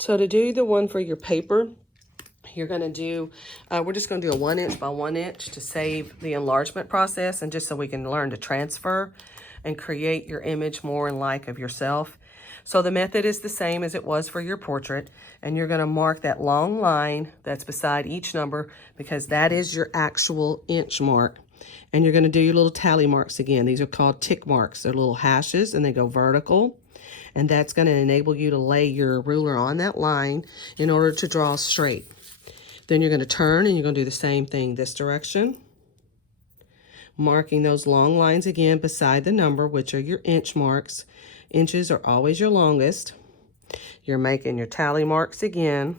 So to do the one for your paper, you're going to do, we're just going to do a 1 inch by 1 inch to save the enlargement process and just so we can learn to transfer and create your image more and like of yourself. So the method is the same as it was for your portrait, and you're going to mark that long line that's beside each number because that is your actual inch mark. And you're going to do your little tally marks again. These are called tick marks. They're little hashes and they go vertical. And that's going to enable you to lay your ruler on that line in order to draw straight. Then you're going to turn and you're going to do the same thing this direction. Marking those long lines again beside the number, which are your inch marks. Inches are always your longest. You're making your tally marks again.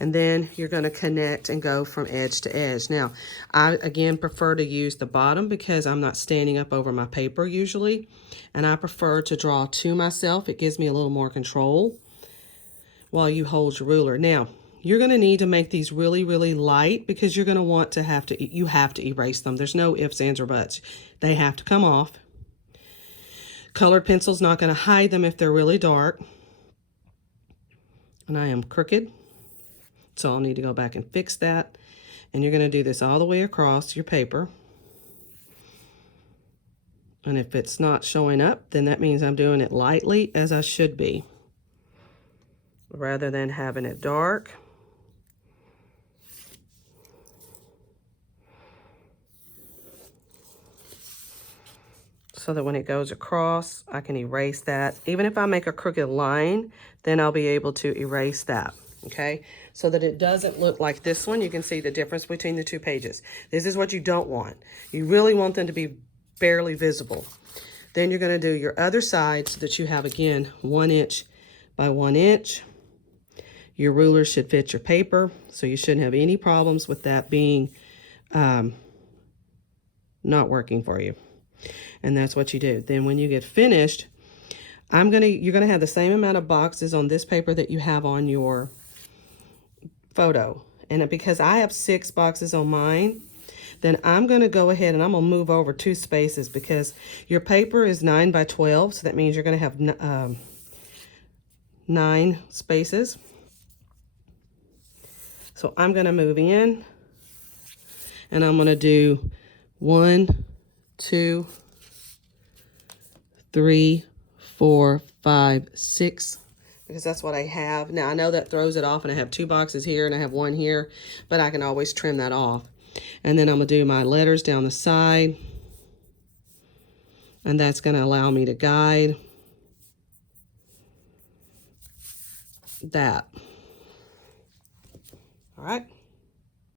And then you're going to connect and go from edge to edge. Now, I again prefer to use the bottom because I'm not standing up over my paper usually. And I prefer to draw to myself. It gives me a little more control while you hold your ruler. Now, you're going to need to make these really, really light because you're going to want to you have to erase them. There's no ifs, ands, or buts. They have to come off. Colored pencil's not going to hide them if they're really dark. And I am crooked, so I'll need to go back and fix that. And you're going to do this all the way across your paper. And if it's not showing up, then that means I'm doing it lightly as I should be, rather than having it dark. So that when it goes across, I can erase that. Even if I make a crooked line, then I'll be able to erase that, okay? So that it doesn't look like this one. You can see the difference between the two pages. This is what you don't want. You really want them to be barely visible. Then you're gonna do your other side so that you have, again, 1 inch by 1 inch. Your ruler should fit your paper, so you shouldn't have any problems with that being not working for you. And that's what you do. Then when you get finished, you're gonna have the same amount of boxes on this paper that you have on your photo. And because I have 6 boxes on mine, then I'm gonna go ahead and I'm gonna move over 2 spaces because your paper is 9 by 12. So that means you're gonna have 9 spaces. So I'm gonna move in and I'm gonna do 1, 2, 3, 4, 5, 6, because that's what I have. Now I know that throws it off and I have 2 boxes here and I have 1 here, but I can always trim that off. And then I'm gonna do my letters down the side, and that's gonna allow me to guide that. All right.